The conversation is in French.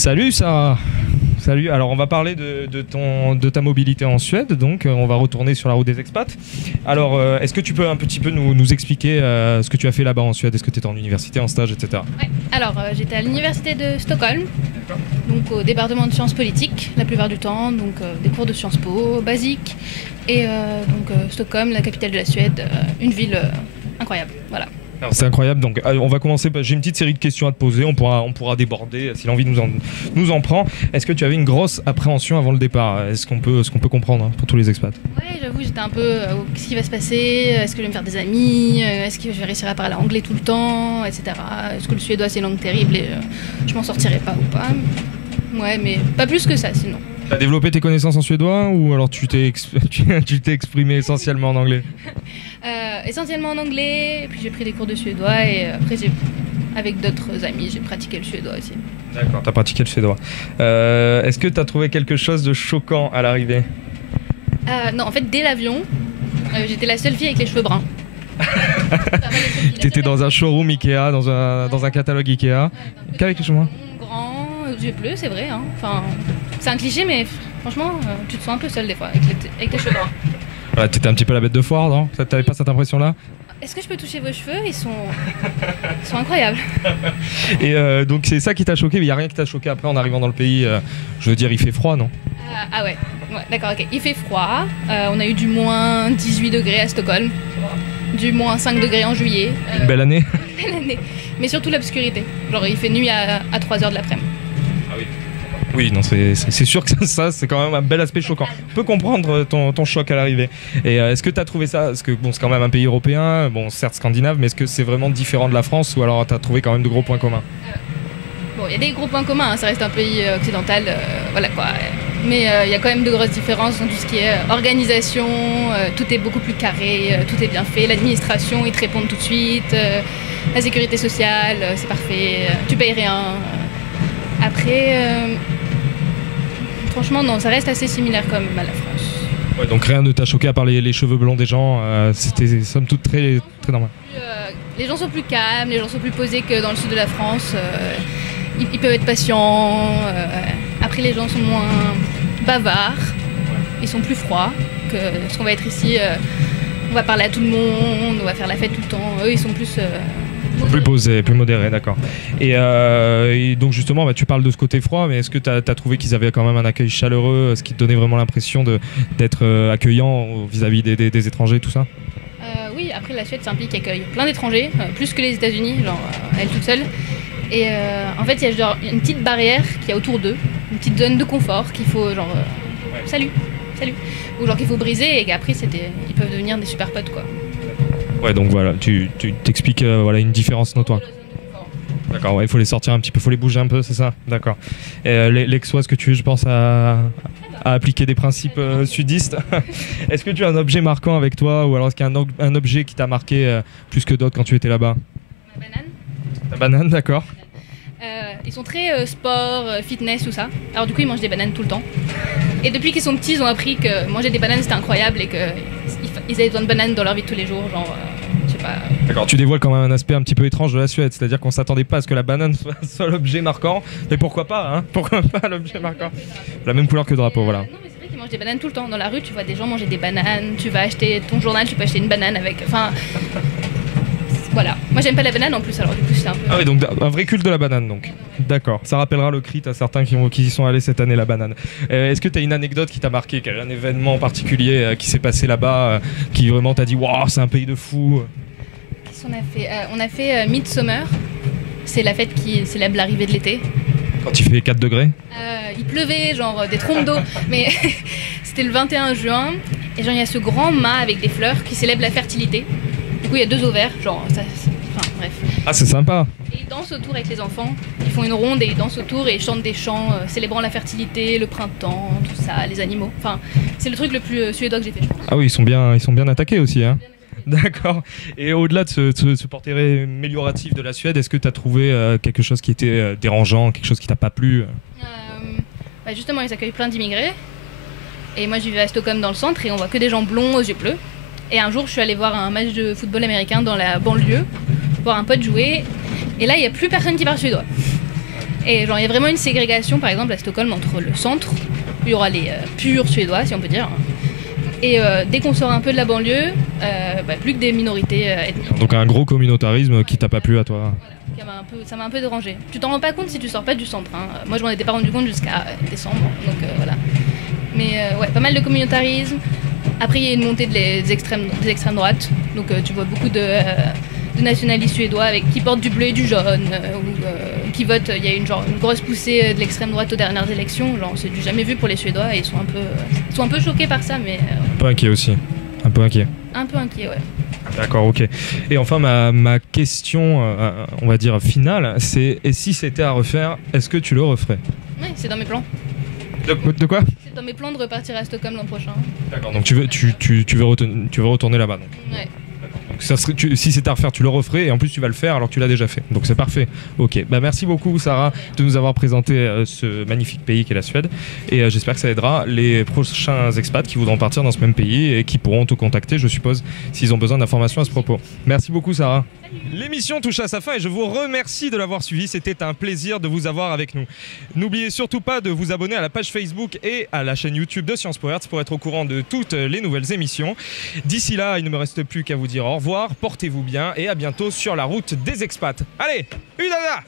Salut Sarah. Salut, alors on va parler de ta mobilité en Suède, donc on va retourner sur la route des expats. Alors est-ce que tu peux un petit peu nous expliquer ce que tu as fait là-bas en Suède? Est-ce que tu étais en université, en stage, etc. Ouais. Alors j'étais à l'université de Stockholm, donc au département de sciences politiques la plupart du temps, donc des cours de Sciences Po basiques. Et Stockholm, la capitale de la Suède, une ville incroyable, voilà. Alors, c'est incroyable, donc on va commencer, j'ai une petite série de questions à te poser, on pourra déborder si l'envie nous en prend. Est-ce que tu avais une grosse appréhension avant le départ? Est-ce qu'on peut comprendre pour tous les expats? Ouais, j'avoue, j'étais un peu, qu'est-ce qui va se passer? Est-ce que je vais me faire des amis? Est-ce que je vais réussir à parler anglais tout le temps, etc. Est-ce que le suédois c'est une langue terrible et je m'en sortirai pas ou pas? Ouais, mais pas plus que ça sinon. Tu as développé tes connaissances en suédois ou alors tu t'es exprimé essentiellement en anglais? Essentiellement en anglais, puis j'ai pris des cours de suédois et après avec d'autres amis j'ai pratiqué le suédois aussi. D'accord, tu as pratiqué le suédois. Est-ce que tu as trouvé quelque chose de choquant à l'arrivée? Non, en fait dès l'avion, j'étais la seule fille avec les cheveux bruns. Tu étais dans un showroom Ikea, dans un catalogue Ikea, qu'avec les cheveux bruns? Grand, aux yeux bleus, c'est vrai. Hein. Enfin, c'est un cliché, mais franchement, tu te sens un peu seule des fois avec tes cheveux bruns. Ouais, t'étais un petit peu la bête de foire, non? T'avais pas cette impression-là? Est-ce que je peux toucher vos cheveux? Ils sont incroyables. Et donc c'est ça qui t'a choqué, mais il n'y a rien qui t'a choqué après en arrivant dans le pays. Je veux dire, il fait froid, non? Ah ouais, d'accord, ok. Il fait froid. On a eu du moins 18 degrés à Stockholm, du moins 5 degrés en juillet. Une belle année. Belle année. Mais surtout l'obscurité. Genre il fait nuit à 3h de l'après-midi. Ah oui. Oui, non, c'est sûr que ça, c'est quand même un bel aspect choquant. On peut comprendre ton choc à l'arrivée. Et est-ce que tu as trouvé ça, parce que bon, c'est quand même un pays européen, bon, certes scandinave, mais est-ce que c'est vraiment différent de la France ou alors tu as trouvé quand même de gros points communs? Bon, il y a des gros points communs, hein, ça reste un pays occidental, voilà quoi. Mais il y a quand même de grosses différences dans tout ce qui est organisation, tout est beaucoup plus carré, tout est bien fait, l'administration, ils te répondent tout de suite, la sécurité sociale, c'est parfait, tu payes rien. Après, franchement, non, ça reste assez similaire quand même à la France. Ouais, donc rien ne t'a choqué à part les cheveux blonds des gens, c'était somme toute très, très normal. Les gens sont plus calmes, les gens sont plus posés que dans le sud de la France, ils peuvent être patients. Après, les gens sont moins bavards, ils sont plus froids que ce qu'on va être ici. On va parler à tout le monde, on va faire la fête tout le temps. Eux, ils sont plus... Plus posé, plus modéré, d'accord. Et donc justement, bah, tu parles de ce côté froid, mais est-ce que tu as trouvé qu'ils avaient quand même un accueil chaleureux, ce qui te donnait vraiment l'impression d'être accueillant vis-à-vis des étrangers, tout ça? Oui, après la Suède, c'est un pays qui accueille plein d'étrangers, plus que les États-Unis, genre elle toute seule. Et en fait, il y a genre une petite barrière qui est autour d'eux, une petite zone de confort qu'il faut genre salut, ou genre qu'il faut briser et qu'après ils peuvent devenir des super potes quoi. Ouais, donc voilà, tu t'expliques voilà, une différence notoire. D'accord, ouais, il faut les sortir un petit peu, il faut les bouger un peu, c'est ça? D'accord. L'ex-Oise que tu es, je pense, à appliquer des principes sudistes. Est-ce que tu as un objet marquant avec toi ou alors est-ce qu'il y a un objet qui t'a marqué plus que d'autres quand tu étais là-bas? Ma banane. Ta banane, d'accord. Ils sont très sport, fitness, tout ça. Alors du coup, ils mangent des bananes tout le temps. Et depuis qu'ils sont petits, ils ont appris que manger des bananes, c'était incroyable et qu'ils avaient besoin de bananes dans leur vie de tous les jours. Genre, je sais pas. D'accord, tu dévoiles quand même un aspect un petit peu étrange de la Suède, c'est-à-dire qu'on s'attendait pas à ce que la banane soit l'objet marquant. Mais pourquoi pas, hein? Pourquoi pas l'objet marquant? La même couleur que le drapeau, voilà. Non, mais c'est vrai qu'ils mangent des bananes tout le temps. Dans la rue, tu vois des gens manger des bananes. Tu vas acheter ton journal, tu peux acheter une banane avec. Enfin. Voilà. Moi, j'aime pas la banane en plus, alors du coup, c'est un peu. Ah oui, donc un vrai culte de la banane, donc. D'accord. Ça rappellera le crit à certains qui y sont allés cette année, la banane. Est-ce que tu as une anecdote qui t'a marqué, un événement particulier qui s'est passé là-bas, qui vraiment t'a dit waouh, c'est un pays de fous? Qu'est-ce qu'on a fait? On a fait Midsummer. C'est la fête qui célèbre l'arrivée de l'été. Quand il fait 4 degrés? Il pleuvait, genre des trompes d'eau, mais c'était le 21 juin. Et genre, il y a ce grand mât avec des fleurs qui célèbre la fertilité. Du coup, il y a 2 ovaires, genre, enfin, bref. Ah, c'est sympa. Et ils dansent autour avec les enfants. Ils font une ronde et ils dansent autour et ils chantent des chants célébrant la fertilité, le printemps, tout ça, les animaux. Enfin, c'est le truc le plus suédois que j'ai fait, je pense. Ah oui, ils sont bien attaqués aussi, hein. D'accord. Et au-delà de ce portrait amélioratif de la Suède, est-ce que tu as trouvé quelque chose qui était dérangeant, quelque chose qui t'a pas plu? Bah justement, ils accueillent plein d'immigrés. Et moi, je vivais à Stockholm dans le centre et on voit que des gens blonds aux yeux bleus. Et un jour, je suis allée voir un match de football américain dans la banlieue, voir un pote jouer. Et là, il n'y a plus personne qui parle suédois. Et genre, il y a vraiment une ségrégation, par exemple, à Stockholm, entre le centre, où il y aura les purs suédois, si on peut dire, et dès qu'on sort un peu de la banlieue, plus que des minorités ethniques. Donc un gros communautarisme qui t'a pas plu à toi. Voilà, ça m'a un peu dérangé. Tu t'en rends pas compte si tu sors pas du centre. Hein. Moi, je m'en étais pas rendu compte jusqu'à décembre, donc voilà. Mais ouais, pas mal de communautarisme. Après, il y a une montée des extrêmes droites, donc tu vois beaucoup de nationalistes suédois qui portent du bleu et du jaune, qui votent. Il y a une grosse poussée de l'extrême droite aux dernières élections. Genre, c'est du jamais vu pour les Suédois et ils sont un peu choqués par ça, mais un peu inquiet aussi. Un peu inquiet. Un peu inquiet, ouais. D'accord, ok. Et enfin, ma question, on va dire finale, c'est et si c'était à refaire, est-ce que tu le referais? Oui, c'est dans mes plans. De quoi? C'est dans mes plans de repartir à Stockholm l'an prochain. D'accord, donc tu veux retourner là-bas donc. Ouais. Donc ça serait, si c'était à refaire, tu le referais et en plus tu vas le faire alors que tu l'as déjà fait. Donc c'est parfait. Ok, merci beaucoup Sarah de nous avoir présenté ce magnifique pays qu'est la Suède et j'espère que ça aidera les prochains expats qui voudront partir dans ce même pays et qui pourront te contacter, je suppose, s'ils ont besoin d'informations à ce propos. Merci beaucoup Sarah. L'émission touche à sa fin et je vous remercie de l'avoir suivi. C'était un plaisir de vous avoir avec nous. N'oubliez surtout pas de vous abonner à la page Facebook et à la chaîne YouTube de Science Po Hertz pour être au courant de toutes les nouvelles émissions. D'ici là, il ne me reste plus qu'à vous dire au revoir, portez-vous bien et à bientôt sur la route des expats. Allez, Udana!